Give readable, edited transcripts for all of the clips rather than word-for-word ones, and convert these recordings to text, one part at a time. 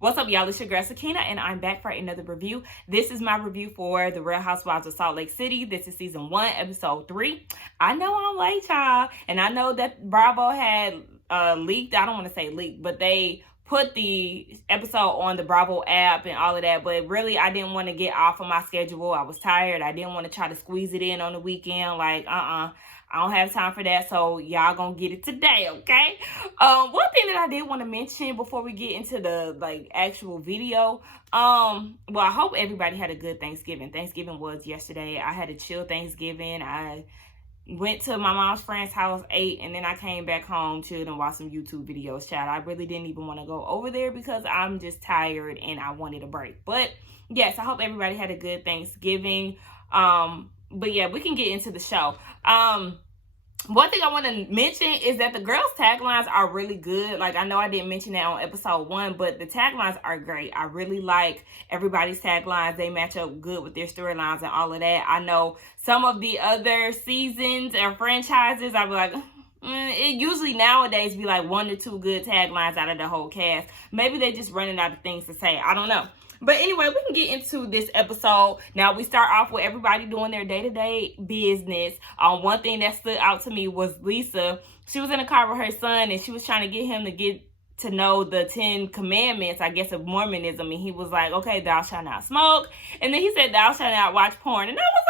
What's up, y'all? It's your girl Sakina, and I'm back for another review. This is my review for The Real Housewives of Salt Lake City. This is season 1, episode 3. I know I'm late, y'all, and I know that Bravo had leaked. I don't want to say leaked, but they put the episode on the Bravo app and all of that. But really, I didn't want to get off of my schedule. I was tired. I didn't want to try to squeeze it in on the weekend. I don't have time for that, so y'all gonna get it today, okay? One thing that I did want to mention before we get into the actual video, well, I hope everybody had a good Thanksgiving. Thanksgiving was yesterday. I had a chill Thanksgiving. I went to my mom's friend's house, ate, and then I came back home, chilled, and watched some YouTube videos. Child, I really didn't even want to go over there because I'm just tired and I wanted a break. But yes, I hope everybody had a good Thanksgiving. But yeah, we can get into the show. One thing I want to mention is that the girls' taglines are really good. Like, I know I didn't mention that on episode 1, but the taglines are great. I really like everybody's taglines. They match up good with their storylines and all of that. I know some of the other seasons or franchises, I'll be like, it usually nowadays be like 1 to 2 good taglines out of the whole cast. Maybe they're just running out of things to say. I don't know. But anyway, we can get into this episode. Now, we start off with everybody doing their day-to-day business. One thing that stood out to me was Lisa. She was in a car with her son, and she was trying to get him to get to know the 10 commandments, I guess, of Mormonism. And he was like, okay, thou shalt not smoke. And then he said, thou shalt not watch porn. And I was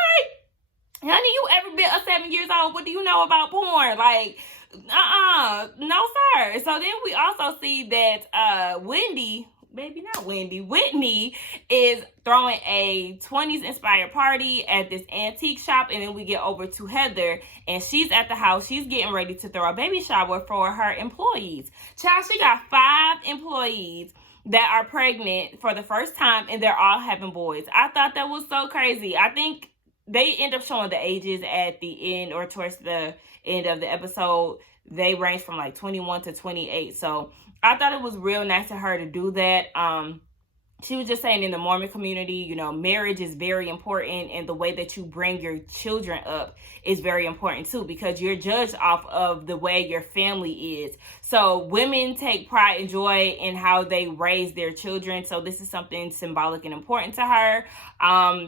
like, honey, you ever been 7 years old? What do you know about porn? Like, no, sir. So then we also see that Whitney is throwing a 20s inspired party at this antique shop, and then we get over to Heather, and she's at the house. She's getting ready to throw a baby shower for her employees. Child, she got 5 employees that are pregnant for the first time, and they're all having boys. I thought that was so crazy. I think they end up showing the ages at the end or towards the end of the episode. They range from like 21 to 28. So I thought it was real nice of her to do that. She was just saying in the Mormon community, you know, marriage is very important, and the way that you bring your children up is very important too, because you're judged off of the way your family is. So women take pride and joy in how they raise their children. So this is something symbolic and important to her.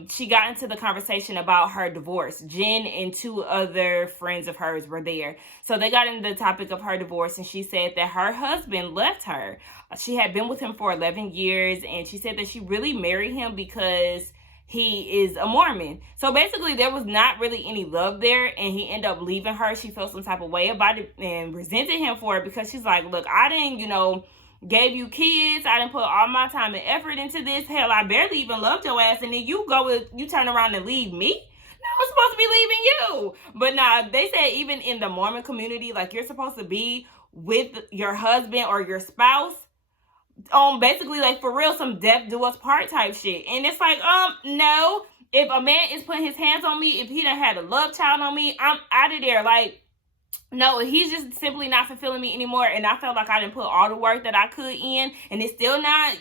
She got into the conversation about her divorce. Jen and 2 other friends of hers were there. So they got into the topic of her divorce, and she said that her husband left her. She had been with him for 11 years, and she said that she really married him because he is a Mormon. So basically, there was not really any love there, and he ended up leaving her. She felt some type of way about it and resented him for it, because she's like, look, I didn't, gave you kids. I didn't put all my time and effort into this. Hell, I barely even loved your ass, and then you turn around and leave me? No, I'm supposed to be leaving you. But nah, they said even in the Mormon community, like, you're supposed to be with your husband or your spouse basically, like, for real, some death do us part type shit. And it's like, no. If a man is putting his hands on me, if he done had a love child on me, I'm out of there. Like, no, he's just simply not fulfilling me anymore. And I felt like I didn't put all the work that I could in, and it's still not,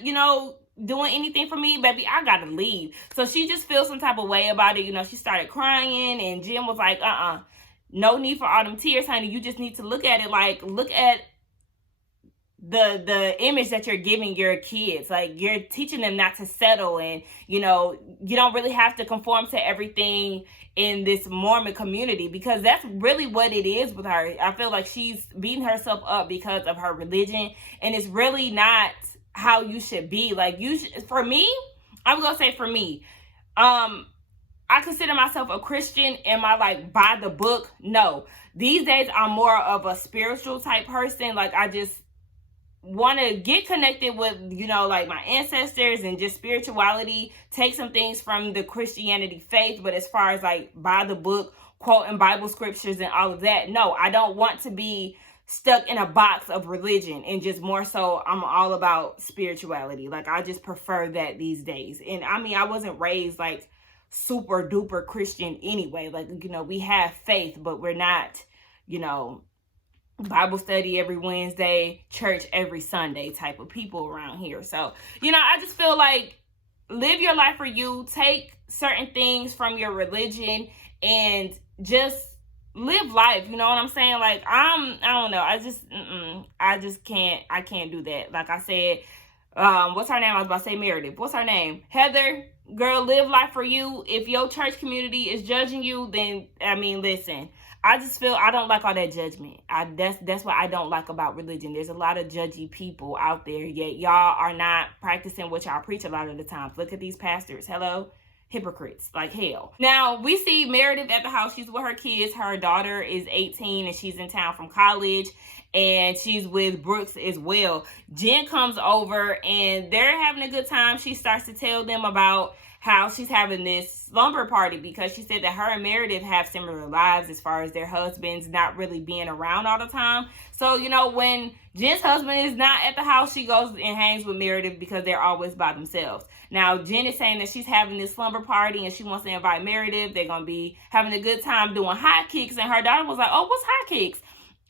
doing anything for me. Baby, I gotta leave. So she just feels some type of way about it. She started crying, and Jim was like, no need for all them tears, honey. You just need to look at it like, look at the image that you're giving your kids. Like, you're teaching them not to settle, and you don't really have to conform to everything in this Mormon community, because that's really what it is with her. I feel like she's beating herself up because of her religion, and it's really not how you should be. Like, for me, I'm gonna say for me, I consider myself a Christian. Am I like by the book? No. These days I'm more of a spiritual type person. Like, I just want to get connected with, like, my ancestors and just spirituality, take some things from the Christianity faith. But as far as like by the book, quoting Bible scriptures and all of that, no, I don't want to be stuck in a box of religion, and just more so I'm all about spirituality. Like, I just prefer that these days. And I mean, I wasn't raised like super duper Christian anyway. Like, we have faith, but we're not, Bible study every Wednesday, church every Sunday type of people around here. So, I just feel like live your life for you. Take certain things from your religion and just live life. You know what I'm saying? Like, I don't know. I just can't do that. Like I said, what's her name? I was about to say Meredith. What's her name? Heather. Girl, live life for you. If your church community is judging you, then I mean, listen. I just feel I don't like all that judgment. That's what I don't like about religion. There's a lot of judgy people out there, yet y'all are not practicing what y'all preach a lot of the times. Look at these pastors. Hello? Hypocrites like hell. Now we see Meredith at the house. She's with her kids. Her daughter is 18 and she's in town from college, and she's with Brooks as well. Jen comes over and they're having a good time. She starts to tell them about how she's having this slumber party because she said that her and Meredith have similar lives as far as their husbands not really being around all the time. So, you know, when Jen's husband is not at the house, she goes and hangs with Meredith because they're always by themselves. Now, Jen is saying that she's having this slumber party and she wants to invite Meredith. They're going to be having a good time doing hot kicks. And her daughter was like, oh, what's hot kicks?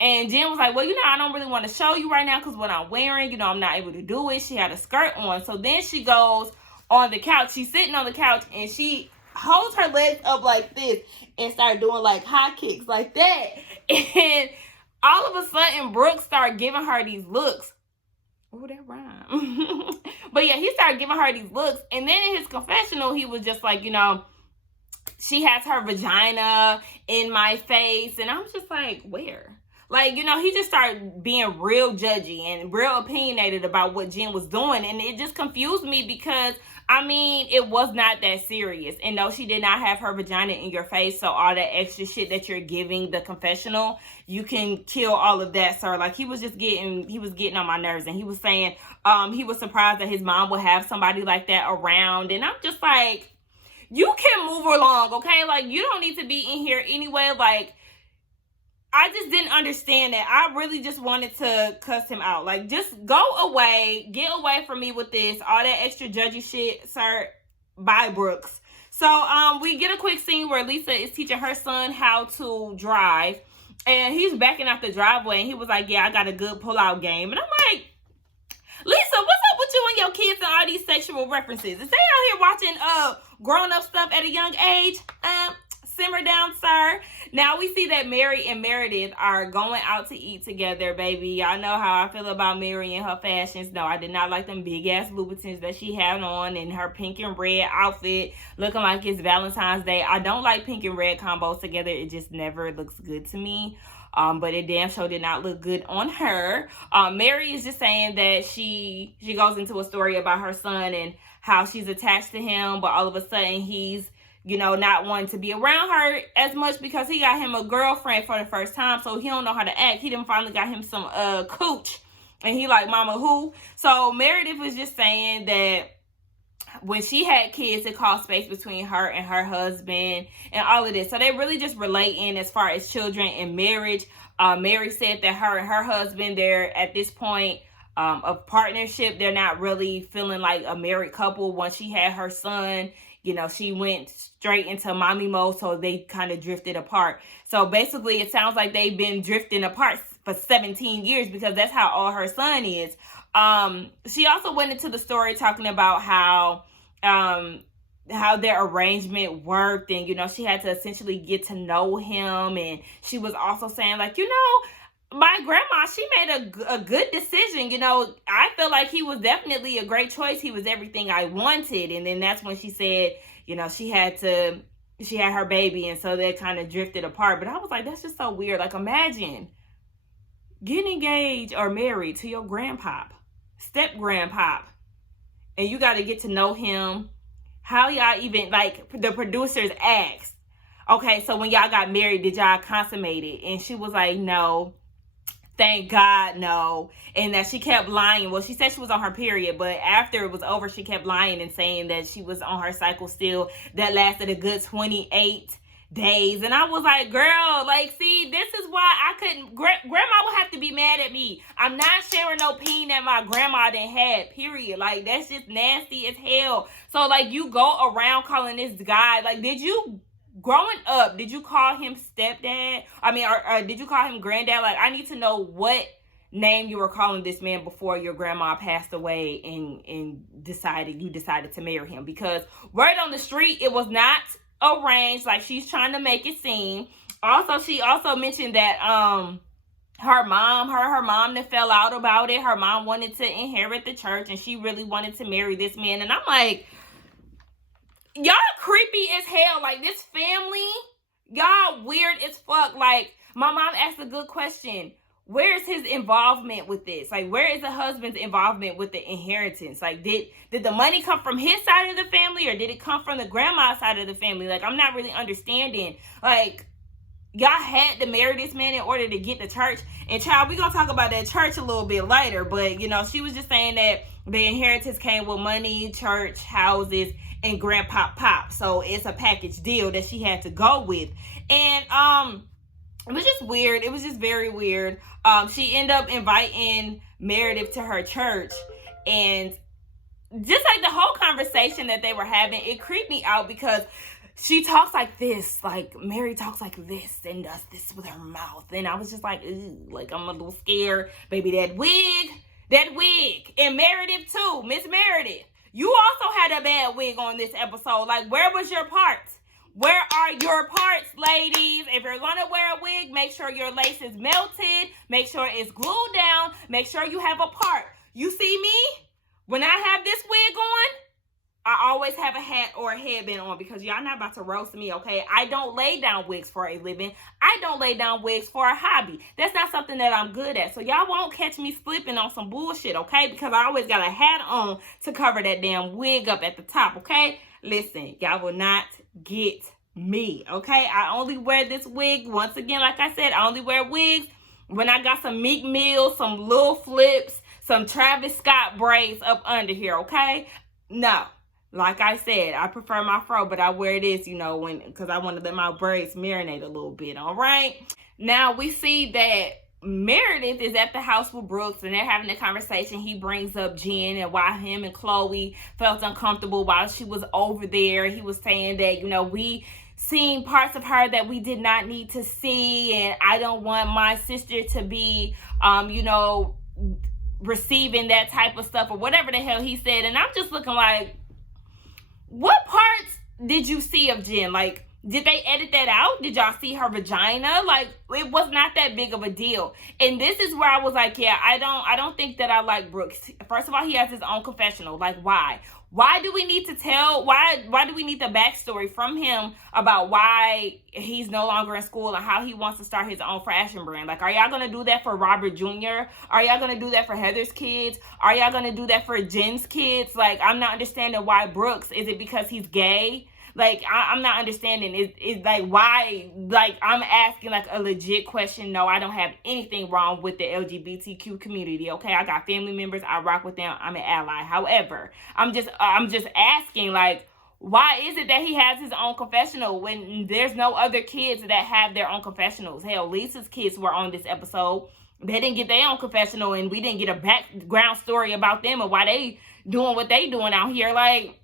And Jen was like, well, you know, I don't really want to show you right now because what I'm wearing, you know, I'm not able to do it. She had a skirt on. So then she goes on the couch. She's sitting on the couch and she holds her legs up like this and start doing like high kicks like that. And all of a sudden, Brooke started giving her these looks. Oh, that rhyme. But yeah, he started giving her these looks. And then in his confessional, he was just like, you know, she has her vagina in my face. And I'm just like, where? Like, you know, he just started being real judgy and real opinionated about what Jen was doing. And it just confused me because, I mean, it was not that serious. And no, she did not have her vagina in your face. So all that extra shit that you're giving the confessional, you can kill all of that, sir. Like, he was getting on my nerves. And he was saying he was surprised that his mom would have somebody like that around. And I'm just like, you can move along, okay? Like, you don't need to be in here anyway. Like, I just didn't understand that. I really just wanted to cuss him out. Like, just go away. Get away from me with this. All that extra judgy shit, sir. Bye, Brooks. So, we get a quick scene where Lisa is teaching her son how to drive. And he's backing out the driveway. And he was like, yeah, I got a good pull-out game. And I'm like, Lisa, what's up with you and your kids and all these sexual references? Is they out here watching grown-up stuff at a young age? Simmer down, sir. Now we see that Mary and Meredith are going out to eat together, baby. Y'all know how I feel about Mary and her fashions. No, I did not like them big-ass Louboutins that she had on and her pink and red outfit looking like it's Valentine's Day. I don't like pink and red combos together. It just never looks good to me. But it damn sure did not look good on her. Mary is just saying that she goes into a story about her son and how she's attached to him, but all of a sudden he's, you know, not wanting to be around her as much because he got him a girlfriend for the first time, so he don't know how to act. He done finally got him some cooch, and he like, mama who? So Meredith was just saying that when she had kids, it caused space between her and her husband and all of this. So they really just relating as far as children and marriage. Mary said that her and her husband, they're at this point of partnership. They're not really feeling like a married couple. Once she had her son, you know, she went straight into mommy mode, so they kind of drifted apart. So basically, it sounds like they've been drifting apart for 17 years because that's how old her son is. She also went into the story talking about how their arrangement worked, and, you know, she had to essentially get to know him. And she was also saying, like, you know, my grandma, she made a good decision. You know, I feel like he was definitely a great choice. He was everything I wanted. And then that's when she said, you know, she had her baby, and so they kind of drifted apart. But I was like, that's just so weird. Like, imagine getting engaged or married to your grandpop, step grandpop, and you got to get to know him. How y'all even, like, the producers asked, okay, so when y'all got married, did y'all consummate it? And she was like, no. Thank God, no. And that she kept lying. Well, she said she was on her period, but after it was over, she kept lying and saying that she was on her cycle still. That lasted a good 28 days. And I was like, girl, like, see, this is why I couldn't. Grandma would have to be mad at me. I'm not sharing no peen that my grandma didn't had, period. Like, that's just nasty as hell. So, like, you go around calling this guy, like, growing up, did you call him stepdad? I mean, or did you call him granddad? Like, I need to know what name you were calling this man before your grandma passed away and you decided to marry him. Because word on the street, it was not arranged like she's trying to make it seem. Also, she also mentioned that her mom that fell out about it. Her mom wanted to inherit the church, and she really wanted to marry this man. And I'm like, y'all creepy as hell. Like, this family, y'all weird as fuck. Like, my mom asked a good question. Where's his involvement with this? Like, where is the husband's involvement with the inheritance? Like, did the money come from his side of the family, or did it come from the grandma's side of the family? Like, I'm not really understanding. Like, y'all had to marry this man in order to get the church. And child, we're gonna talk about that church a little bit later, but you know, she was just saying that the inheritance came with money, church, houses, and grandpop pop. So it's a package deal that she had to go with. And it was just weird. It was just very weird. She ended up inviting Meredith to her church, and just like the whole conversation that they were having, it creeped me out because she talks like this, like Mary talks like this and does this with her mouth. And I was just like, ooh, like I'm a little scared. Baby, that wig. And Meredith too, Miss Meredith. You also had a bad wig on this episode. Like, where was your parts? Where are your parts, ladies? If you're going to wear a wig, make sure your lace is melted. Make sure it's glued down. Make sure you have a part. You see me? When I have this wig on, I always have a hat or a headband on because y'all not about to roast me, okay? I don't lay down wigs for a living. I don't lay down wigs for a hobby. That's not something that I'm good at. So y'all won't catch me slipping on some bullshit, okay? Because I always got a hat on to cover that damn wig up at the top, okay? Listen, y'all will not get me, okay? I only wear this wig, once again, like I said, I only wear wigs when I got some Meek Mill, some Lil Flips, some Travis Scott braids up under here, okay? No. Like I said, I prefer my fro, but I wear this, you know, because I want to let my braids marinate a little bit, all right? Now, we see that Meredith is at the house with Brooks, and they're having a conversation. He brings up Jen and why him and Chloe felt uncomfortable while she was over there. He was saying that, you know, we seen parts of her that we did not need to see, and I don't want my sister to be, you know, receiving that type of stuff or whatever the hell he said. And I'm just looking like, what parts did you see of Jen? Like, did they edit that out? Did y'all see her vagina? Like, it was not that big of a deal. And this is where I was like, yeah, I don't think that I like Brooks. First of all, he has his own confessional. Like, why? Why do we need to tell, why do we need the backstory from him about why he's no longer in school and how he wants to start his own fashion brand? Like, are y'all going to do that for Robert Jr.? Are y'all going to do that for Heather's kids? Are y'all going to do that for Jen's kids? Like, I'm not understanding why Brooks. Is it because he's gay? Like, I'm not understanding. Is like, why? Like, I'm asking like a legit question. No, I don't have anything wrong with the LGBTQ community, okay? I got family members. I rock with them. I'm an ally. However, I'm just asking, like, why is it that he has his own confessional when there's no other kids that have their own confessionals? Hell, Lisa's kids were on this episode. They didn't get their own confessional, and we didn't get a background story about them and why they doing what they doing out here. Like,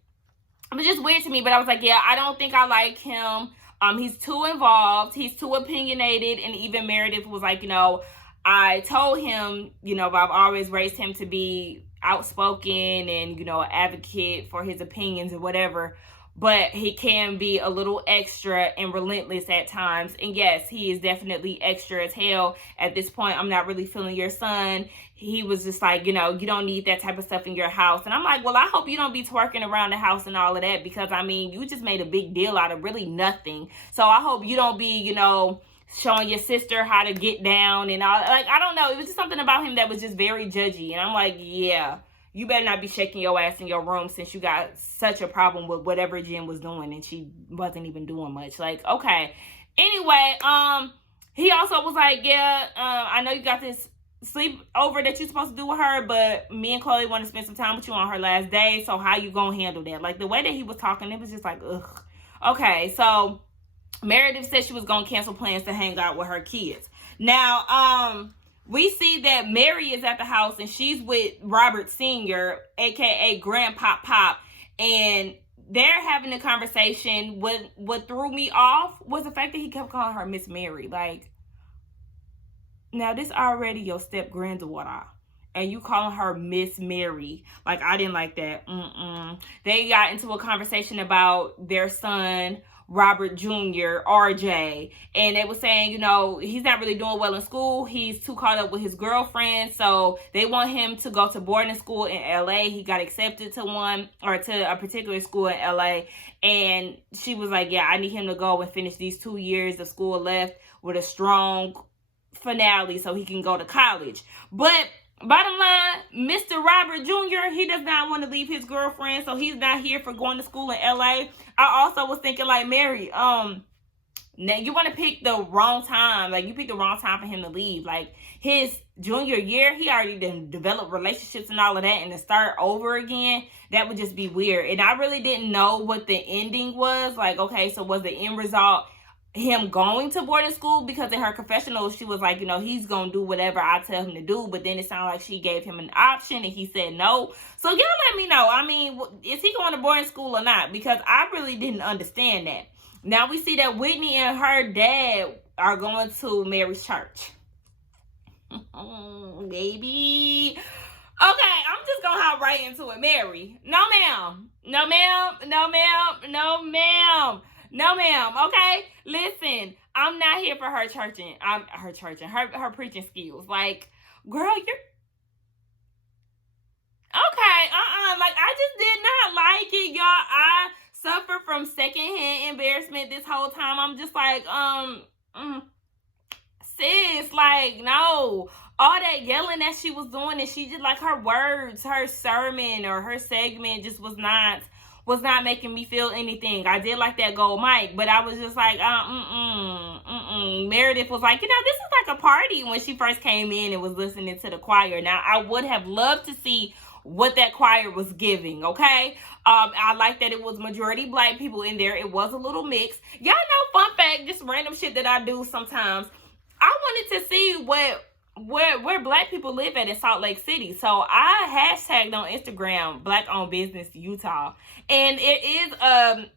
it was just weird to me, but I was like, yeah, I don't think I like him. He's too involved. He's too opinionated. And even Meredith was like, you know, I told him, you know, I've always raised him to be outspoken and, you know, an advocate for his opinions or whatever. But he can be a little extra and relentless at times. And yes, he is definitely extra as hell. At this point, I'm not really feeling your son. He was just like, you know, you don't need that type of stuff in your house. And I'm like, well, I hope you don't be twerking around the house and all of that. Because, I mean, you just made a big deal out of really nothing. So I hope you don't be, you know, showing your sister how to get down and all. Like, I don't know. It was just something about him that was just very judgy. And I'm like, yeah. You better not be shaking your ass in your room since you got such a problem with whatever Jen was doing and she wasn't even doing much. Like, okay. Anyway, he also was like, yeah, I know you got this sleepover that you're supposed to do with her, but me and Chloe want to spend some time with you on her last day, so how you gonna handle that? Like, the way that he was talking, it was just like, ugh. Okay, so Meredith said she was gonna cancel plans to hang out with her kids. Now, we see that Mary is at the house and she's with Robert Sr., aka Grandpop Pop, and they're having a conversation. What threw me off was the fact that he kept calling her Miss Mary. Like, now this already your step granddaughter, and you calling her Miss Mary. Like, I didn't like that. They got into a conversation about their son Robert Jr., RJ, and they were saying, you know, he's not really doing well in school. He's too caught up with his girlfriend, so they want him to go to boarding school in LA. He got accepted to a particular school in LA, and she was like, yeah, I need him to go and finish these 2 years of school left with a strong finale so he can go to college. But bottom line, Mr. Robert Jr., he does not want to leave his girlfriend, so he's not here for going to school in LA. I also was thinking, like, Mary, now you want to pick the wrong time. Like, you picked the wrong time for him to leave. Like, his junior year, he already done developed relationships and all of that, and to start over again, that would just be weird. And I really didn't know what the ending was. Like, okay, so was the end result him going to boarding school? Because in her confessional, she was like, you know, he's gonna do whatever I tell him to do. But then it sounded like she gave him an option and he said no. So y'all let me know. I mean, is he going to boarding school or not? Because I really didn't understand that. Now we see that Whitney and her dad are going to Mary's church. Baby. Okay, I'm just gonna hop right into it. Mary, no ma'am, no ma'am, no ma'am, no ma'am. No, ma'am. Okay, listen. I'm not here for her churching. Her preaching skills. Like, girl, you're okay. Like, I just did not like it, y'all. I suffered from secondhand embarrassment this whole time. I'm just like, sis, like, no. All that yelling that she was doing, and she just, like, her words, her sermon or her segment just was not making me feel anything. I did like that gold mic, but I was just like, Meredith was like, you know, this is like a party when she first came in and was listening to the choir. Now, I would have loved to see what that choir was giving, okay? I like that it was majority black people in there. It was a little mixed. Y'all know, fun fact, just random shit that I do sometimes. I wanted to see where black people live at in Salt Lake City. So I hashtagged on Instagram Black Owned Business Utah. And it is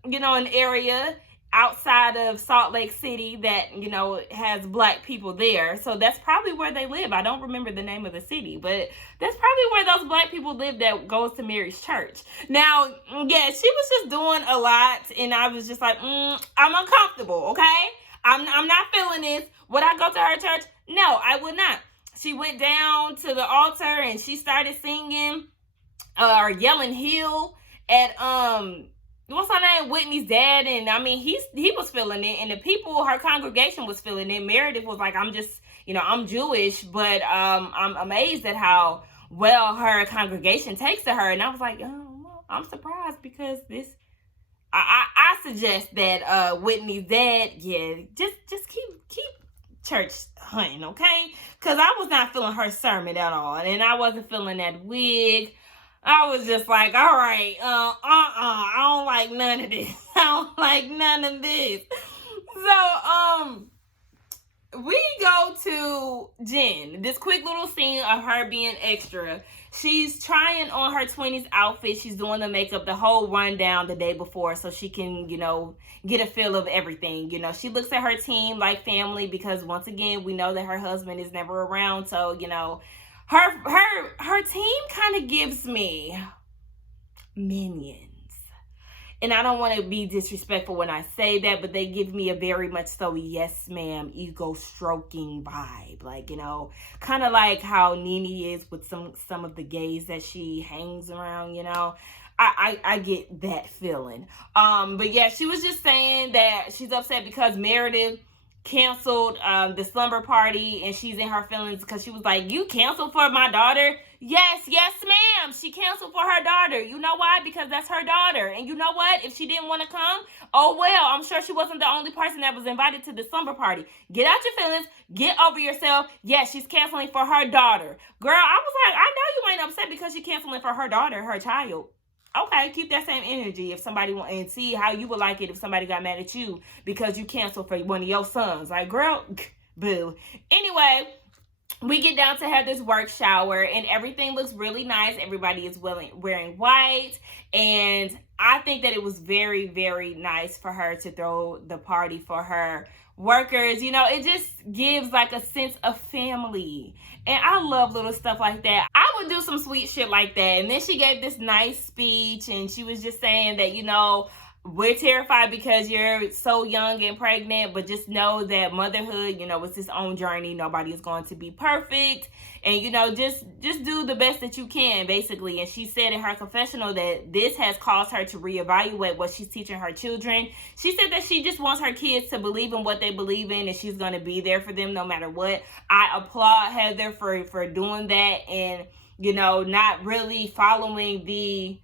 you know, an area outside of Salt Lake City that, you know, has black people there. So that's probably where they live. I don't remember the name of the city, but that's probably where those black people live that goes to Mary's church. Now, yeah, she was just doing a lot, and I was just like, I'm uncomfortable, okay? I'm not feeling this. Would I go to her church? No, I would not. She went down to the altar and she started singing or yelling "Heal" at what's her name, Whitney's dad, and I mean he was feeling it, and the people, her congregation, was feeling it. Meredith was like, I'm just, you know, I'm Jewish, but I'm amazed at how well her congregation takes to her. And I was like, oh, I'm surprised, because this I suggest that Whitney's dad, yeah, just keep church hunting, okay? Because I was not feeling her sermon at all, and I wasn't feeling that wig. I was just like, all right, I don't like none of this. I don't like none of this. So, we go to Jen. This quick little scene of her being extra. She's trying on her 20s outfit. She's doing the makeup, the whole rundown the day before, so she can, you know, get a feel of everything. You know, she looks at her team like family, because once again, we know that her husband is never around. So, you know, her team kind of gives me Minions. And I don't want to be disrespectful when I say that, but they give me a very much so yes ma'am ego stroking vibe. Like, you know, kind of like how Nene is with some of the gays that she hangs around, you know. I get that feeling. But yeah, she was just saying that she's upset because Meredith canceled the slumber party, and she's in her feelings because she was like, you canceled for my daughter? Yes ma'am, she canceled for her daughter. You know why? Because that's her daughter. And you know what? If she didn't want to come, oh well, I'm sure she wasn't the only person that was invited to the slumber party. Get out your feelings, get over yourself. Yes, she's canceling for her daughter. Girl, I was like, I know you ain't upset because she's canceling for her daughter, her child. Okay, keep that same energy if somebody want, and see how you would like it if somebody got mad at you because you canceled for one of your sons. Like, girl, boo. Anyway, we get down to have this work shower, and everything looks really nice. Everybody is wearing white, and I think that it was very, very nice for her to throw the party for her workers. You know, it just gives like a sense of family, and I love little stuff like that. I would do some sweet shit like that. And then she gave this nice speech, and she was just saying that, you know, we're terrified because you're so young and pregnant, but just know that motherhood, you know, it's its own journey. Nobody is going to be perfect. And, you know, just do the best that you can, basically. And she said in her confessional that this has caused her to reevaluate what she's teaching her children. She said that she just wants her kids to believe in what they believe in, and she's going to be there for them no matter what. I applaud Heather for doing that and, you know, not really following the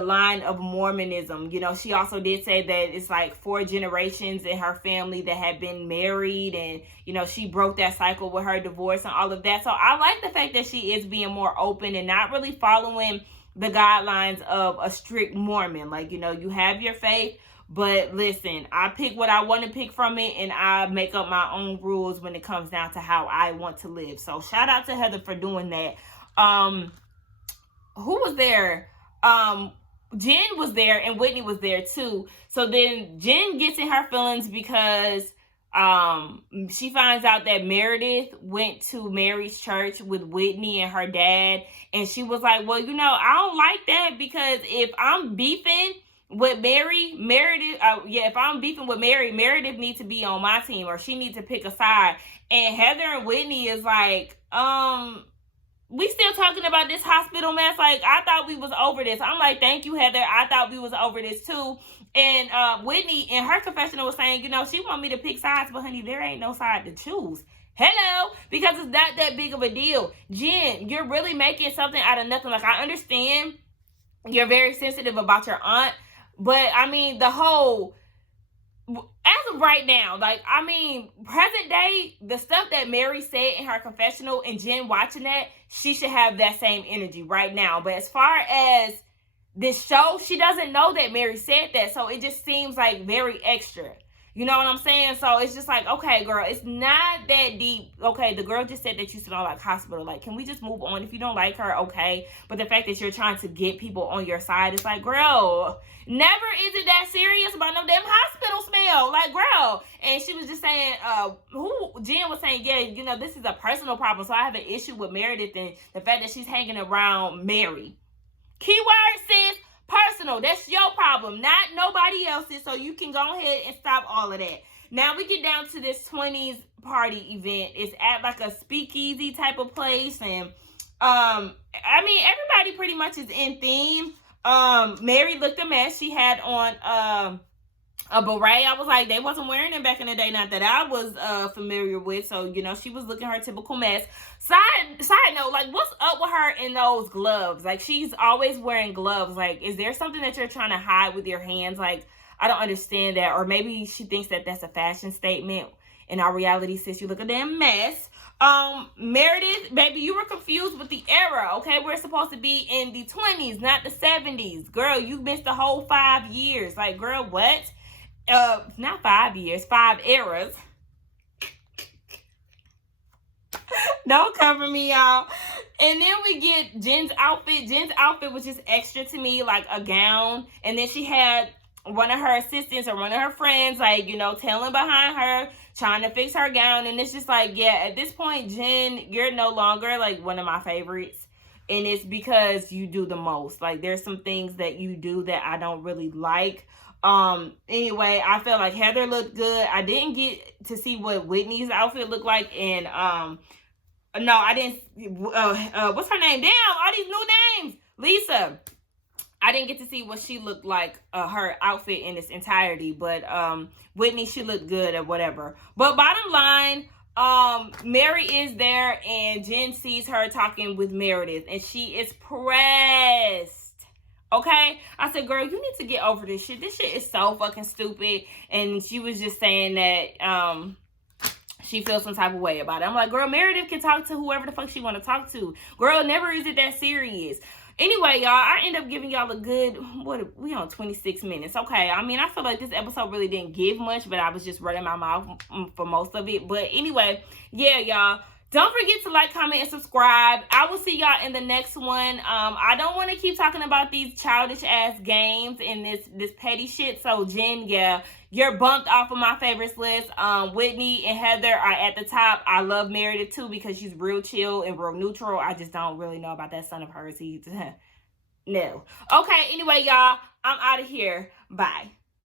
line of Mormonism. You know, she also did say that it's like 4 generations in her family that have been married, and, you know, she broke that cycle with her divorce and all of that. So I like the fact that she is being more open and not really following the guidelines of a strict Mormon. Like, you know, you have your faith, but listen, I pick what I want to pick from it, and I make up my own rules when it comes down to how I want to live. So shout out to Heather for doing that. Who was there? Jen was there and Whitney was there too. So then Jen gets in her feelings because she finds out that Meredith went to Mary's church with Whitney and her dad, and she was like, well, you know, I don't like that, because if I'm beefing with Meredith, if I'm beefing with Meredith needs to be on my team, or she needs to pick a side. And Heather and Whitney is like, we still talking about this hospital mess? Like, I thought we was over this. I'm like, thank you, Heather. I thought we was over this too. And Whitney in her confessional was saying, you know, she want me to pick sides, but honey, there ain't no side to choose. Hello, because it's not that big of a deal. Jen, you're really making something out of nothing. Like, I understand you're very sensitive about your aunt, but I mean, the whole, as of right now, like, I mean, present day, the stuff that Mary said in her confessional and Jen watching that, she should have that same energy right now. But as far as this show, she doesn't know that Mary said that. So it just seems like very extra. You know what I'm saying? So it's just like, okay, girl, it's not that deep. Okay, the girl just said that you smell like hospital. Like, can we just move on? If you don't like her, okay. But the fact that you're trying to get people on your side, it's like, girl, never is it that serious about no damn hospital smell. Like, girl. And she was just saying, Jen was saying, yeah, you know, this is a personal problem. So I have an issue with Meredith and the fact that she's hanging around Mary. Keyword, sis. Personal. That's your problem, not nobody else's. So you can go ahead and stop all of that. Now we get down to this 20s party event. It's at like a speakeasy type of place, and I mean, everybody pretty much is in theme. Mary looked a mess. She had on a beret. I was like, they wasn't wearing them back in the day, not that I was familiar with. So, you know, she was looking her typical mess. Side note, like, what's up with her in those gloves? Like, she's always wearing gloves. Like, is there something that you're trying to hide with your hands? Like, I don't understand that. Or maybe she thinks that that's a fashion statement. In our reality, sis, you look a damn mess. Meredith, baby, you were confused with the era, okay? We're supposed to be in the 20s, not the 70s. Girl, you missed the whole 5 years. Like, girl, what? Not 5 years, 5 eras. Don't cover me, y'all. And then we get Jen's outfit. Jen's outfit was just extra to me, like a gown. And then she had one of her assistants or one of her friends, like, you know, tailing behind her, trying to fix her gown. And it's just like, yeah, at this point, Jen, you're no longer like one of my favorites. And it's because you do the most. Like, there's some things that you do that I don't really like. Anyway, I felt like Heather looked good. I didn't get to see what Whitney's outfit looked like. And, no, I didn't, what's her name? Damn, all these new names. Lisa. I didn't get to see what she looked like, her outfit in its entirety. But, Whitney, she looked good or whatever. But bottom line, Mary is there and Jen sees her talking with Meredith and she is pressed. Okay, I said, girl, you need to get over this shit. This shit is so fucking stupid. And she was just saying that she feels some type of way about it. I'm like, girl, Meredith can talk to whoever the fuck she want to talk to. Girl, never is it that serious. Anyway, y'all, I end up giving y'all a good, we on 26 minutes. Okay, I mean, I feel like this episode really didn't give much, but I was just running my mouth for most of it. But anyway, yeah, y'all. Don't forget to like, comment, and subscribe. I will see y'all in the next one. I don't want to keep talking about these childish ass games and this petty shit. So Jen, yeah, you're bumped off of my favorites list. Whitney and Heather are at the top. I love Meredith too because she's real chill and real neutral. I just don't really know about that son of hers. He's no. Okay, anyway, y'all, I'm out of here. Bye.